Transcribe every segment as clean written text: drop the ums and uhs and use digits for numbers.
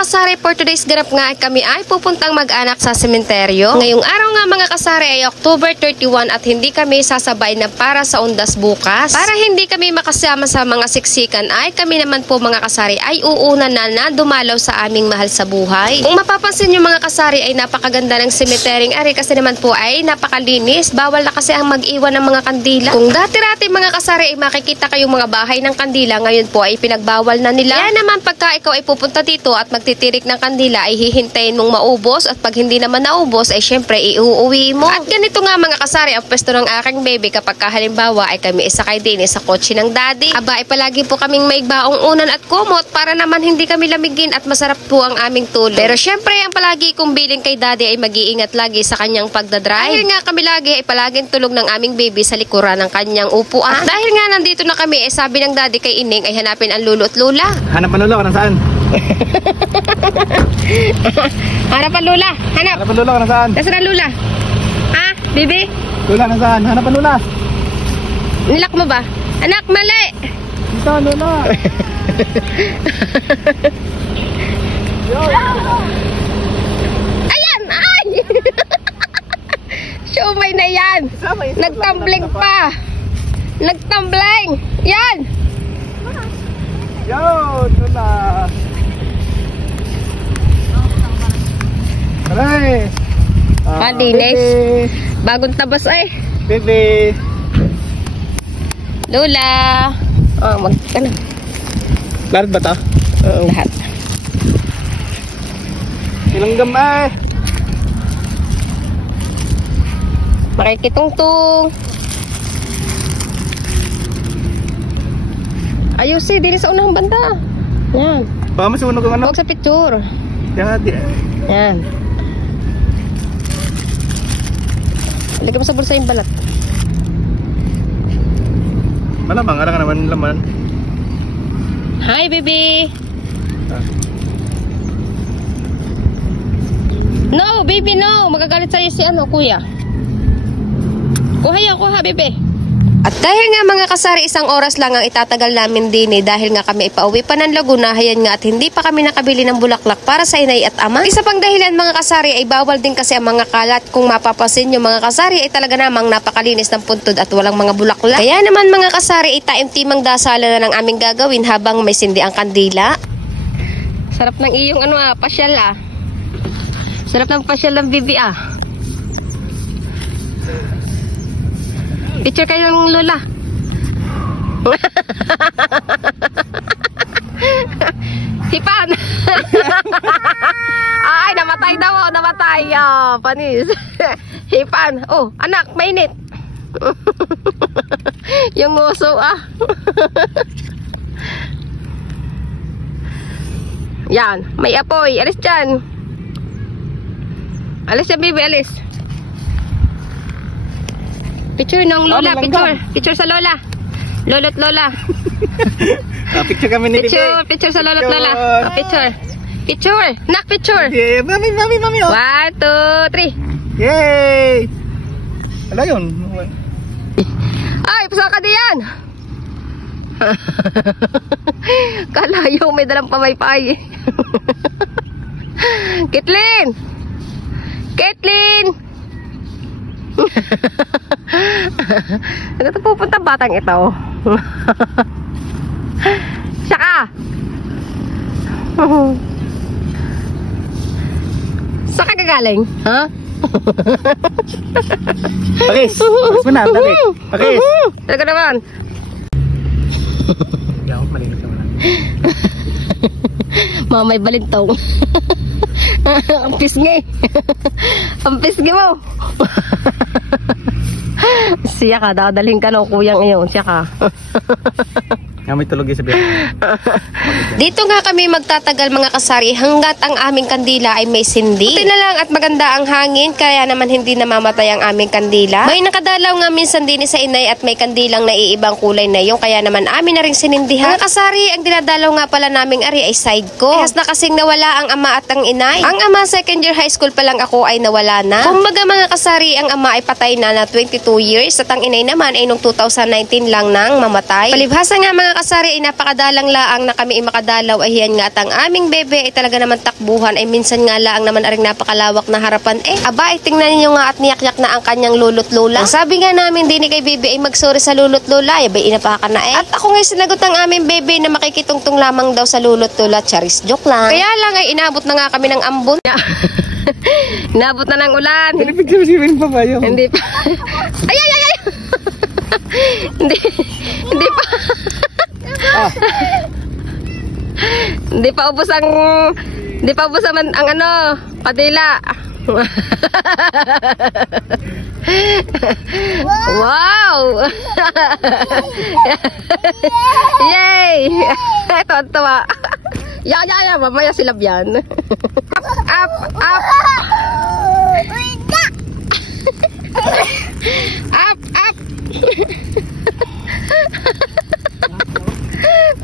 kasari, for today's ganap nga ay kami ay pupuntang mag-anak sa sementeryo. Ngayong araw nga mga kasari ay October 31 at hindi kami sasabay na para sa undas bukas. Para hindi kami makasama sa mga siksikan ay kami naman po mga kasari ay uuna na dumalaw sa aming mahal sa buhay. Kung mapapansin nyo mga kasari ay napakaganda ng sementeryong ari kasi naman po ay napakalinis. Bawal na kasi ang mag-iwan ng mga kandila. Kung dati-rati mga kasari ay makikita kayong mga bahay ng kandila, ngayon po ay pinagbawal na nila. Kaya naman pagka ikaw ay pupunta dito at magtitirik ng kandila ay hihintayin mong maubos at pag hindi naman naubos ay syempre iuuwi mo. At ganito nga mga kasari ang pwesto ng aking baby kapag halimbawa ay kami isakay din sa kotse ng daddy. Aba ay palagi po kaming may baong unan at kumot para naman hindi kami lamigin at masarap po ang aming tulog. Pero syempre ang palagi kong bilin kay daddy ay mag-iingat lagi sa kanyang pagdadrive. Dahil nga kami lagi ay palaging tulog ng aming baby sa likuran ng kanyang upuan. At dahil nga nandito na kami ay sabi ng daddy kay Ining ay hanapin ang lolo at lola. Hanapan lolo ka nasaan? Hanapan lola. Hanapan lolo ka nasaan? Nasaan ang lola? Ah, baby? Lola nasaan? Hanapan lola. Nilak mo ba? Anak, mali! Dito lola. Ayan! Ay! Siumay na yan! Nagtumbling pa! Nagtumbling! Yan! Yo, lola. Aray! Malinis. Bagong tabas ay. Bebe. Lola! Oh, ano? Lahat ba ito? Oo, lahat. Ilang gamay? Makikitungtung. Ayos dili sa unang banda. Yan. Baka masunog ang ano? Huwag sa picture. Yan. Lagay mo sa bulsa yung balat. Malamang, ara ka naman laman. Hi, baby! No, baby, no! Magagalit sa'yo si kuya. Kuha yan, kuha, baby. At dahil nga mga kasari, isang oras lang ang itatagal namin din dahil nga kami ipauwi pa ng Laguna, hayan nga at hindi pa kami nakabili ng bulaklak para sa inay at ama. Isa pang dahilan mga kasari ay bawal din kasi ang mga kalat. Kung mapapasin yung mga kasari ay talaga namang napakalinis ng puntod at walang mga bulaklak. Kaya naman mga kasari ay taim-timang dasala na ng aming gagawin habang may sindi ang kandila. Sarap ng iyong pasyal Sarap ng pasyal ng bibi Picture kayo ng lola. Sipan. Ay, namatay daw. Namatay. Panis. Hipan. Oh, anak, mainit. Yung nguso Yan, may apoy. Alis dyan. Alis yan, baby. Alis. Picture ng lola, picture sa lola. Lolo't lola. Picture kami ni Bibi. Picture sa lolo't lola. Picture. Nak, picture. Yeah, mami. 1, 2, 3. Yay! Ala yun. Ay, pasal ka diyan. Kalayo, may dalang pamaypay. Kitlin! Ito pupunta batang ito. Saka. Saka gagaling? Ha? Pakis. Pakis mo na. Pakis. Talaga naman. Hindi ako malinis naman. Mamay balintong. Ang pisngi. Ang pisngi mo. Siya ka, dadalhin ka ng kuyang iyon. Siya ka. May tulog sa biyak. Dito nga kami magtatagal mga kasari hanggat ang aming kandila ay may sindi. Buti na lang at maganda ang hangin kaya naman hindi namamatay ang aming kandila. May nakadalaw nga minsan din sa inay at may kandilang naiibang kulay na yung kaya naman amin na rin sinindihan. Mga kasari, ang dinadalaw nga pala naming ari ay side ko. Kahas na kasing nawala ang ama at ang inay. Ang ama second year high school pa lang ako ay nawala na. Kumbaga mga kasari, ang ama ay patay na 22 years at ang inay naman ay nung 2019 lang nang mamatay. Palibhasa nga mga kasari ay napakadalang laang na kami ay makadalaw ay hiyan nga at ang aming bebe ay talaga naman takbuhan ay minsan nga laang naman aring napakalawak na harapan aba ay tingnan niyo nga at niyak-yak na ang kanyang lulot lola. Ang sabi nga namin din kay bebe ay magsorry sa lulot lola ay ba inapaka na At ako nga sinagot ang aming bebe na makikitungtong lamang daw sa lulot lola, charis joke lang. Kaya lang ay inabot na nga kami ng ambon. Inabot na ng ulan. Pinipigil pa ba yun? Hindi pa. Ay! Hindi pa. Hindi pa ubos ang ano, kadila. Wow! Yay! Ito, tawa. Ya, mamaya silab yan. Up! Up!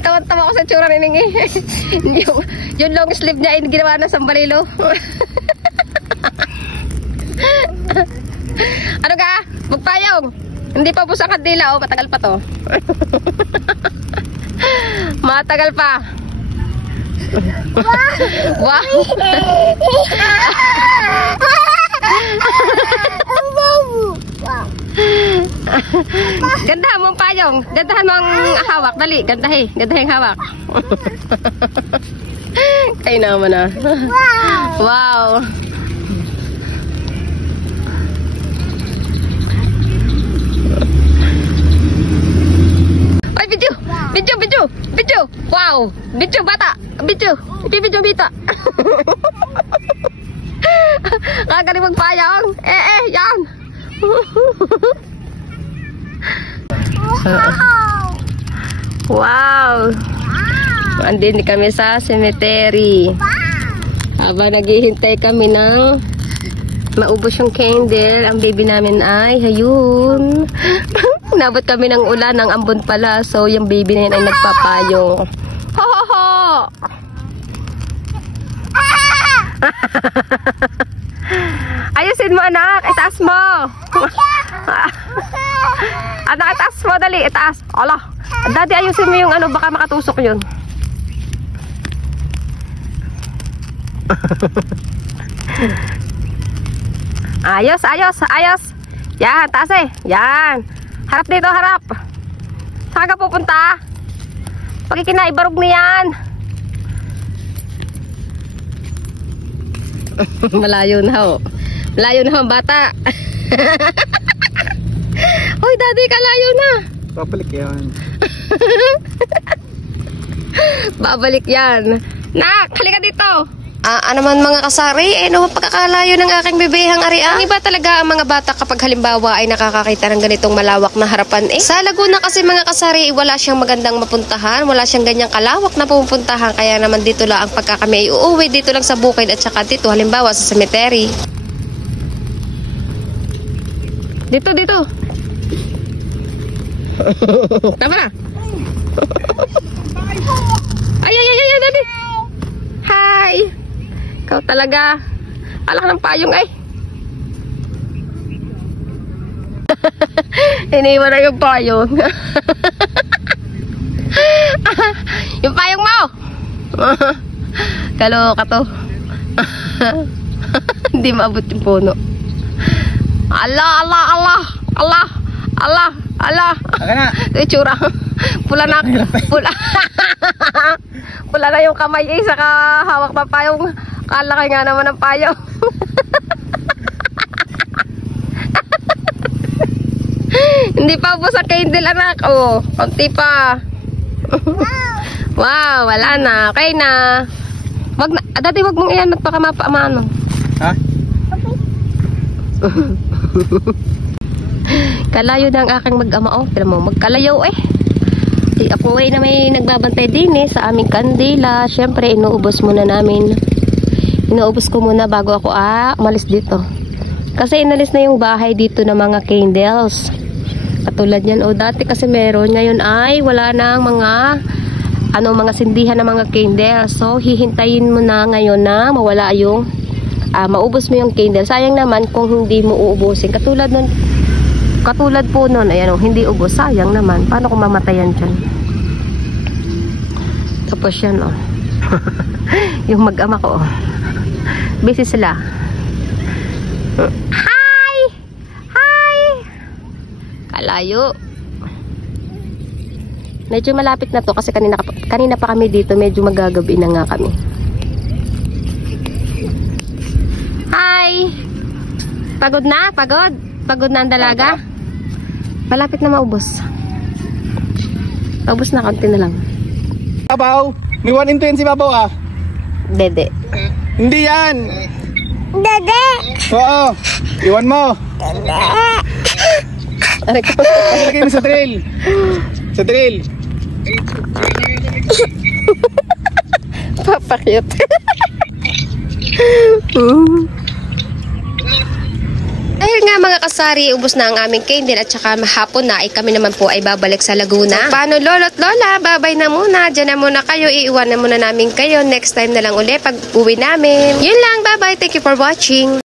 Tawa-tawa ko sa tsura ni Ningi. yung long sleeve niya ay ginawa na sambalilo. Ano ka? Magpayong. Hindi pa busa kadila, oh, matagal pa to. Matagal pa. Wow. Gandahan mo ang payong. Gandahan mo ang hawak. Dali, gandahin. Gandahin hawak. Kayo naman ah. Wow. Ay, video. Wow. Video bata. Video bita. Kagaling magpayong. Yan. Wow. Andin kami sa cemetery. Habang naghihintay kami ng maubos yung candle, ang baby namin ay hayun. Nabot kami ng ulan, ng ambon pala. So yung baby na yun ay nagpapayong. Ho! Ayusin mo anak, itaas mo. Anak, itaas mo, dali, itaas. Ala, daddy, ayusin mo yung ano, baka makatusok yun. Ayos. Yan, taas eh. Yan. Harap dito, harap. Saan ka pupunta? Pagkikinaibarog niyan. Malayo na ho. Malayo na ho, bata. Hoy, daddy, kalayo na. Babalik yan. Babalik yan. Nak, halika dito. Ano man mga kasari, no pagkakalayo ng aking bebehang ariang. Ang iba talaga ang mga bata kapag halimbawa ay nakakakita ng ganitong malawak na harapan. Sa Laguna kasi mga kasari, wala siyang magandang mapuntahan, wala siyang ganyang kalawak na pupuntahan. Kaya naman dito lang ang pagka kami ay uuwi, dito lang sa bukid at saka dito halimbawa sa cemetery. Dito. Tama na. Ay, daddy. Hi. Ikaw talaga. Alak ng payong ay. Iniwan na yung payong. Yung payong mo. Kaloka to. Hindi maabot yung puno. Allah. Saka na. Itsura. Pula na yung kamay saka hawak pa payong. Kalaki nga naman ang payong. Hindi pa ubos ang candle anak. Oh, konti pa. Wow, wala na. Okay na. Wag na. Dati wag mong iyan baka mapaamano. Ha? Kalayo na ang aking mag-ama. Oh, pero mo magkalayo eh. Ako ay na may nagbabantay din sa aming kandila. Siyempre, inuubos muna namin. Inuubos ko muna bago ako umalis dito. Kasi inalis na yung bahay dito ng mga candles. Katulad yan. O dati kasi meron. Ngayon ay wala na mga sindihan ng mga candles. So, hihintayin mo na ngayon na mawala yung maubos mo yung candle. Sayang naman kung hindi mo uubusin. Katulad po nun, ayan o, hindi ubos. Sayang naman. Paano kung mamatayan dyan? Tapos yan, oh. Yung mag-ama ko, oh. Busy sila. Hi! Hi! Kalayo. Medyo malapit na to kasi kanina pa kami dito. Medyo magagabi na nga kami. Hi! Pagod na? Pagod? Pagod na ang dalaga? Malapit na maubos. Maubos na, konti na lang. Babaw. May 1 in 10 si Babaw ah. Dede. Hindi yan. Dede! Oo. Iwan mo. Aray ko. Lagay mo sa trail. Sa trail. Papakyut. Dahil nga mga kasari, ubos na ang aming candy at saka mahapon na ay kami naman po ay babalik sa Laguna. So, paano lolo't lola? Babay na muna. Diyan na muna kayo. Iiwan na muna namin kayo. Next time na lang uli pag uwi namin. Yun lang. Bye-bye. Thank you for watching.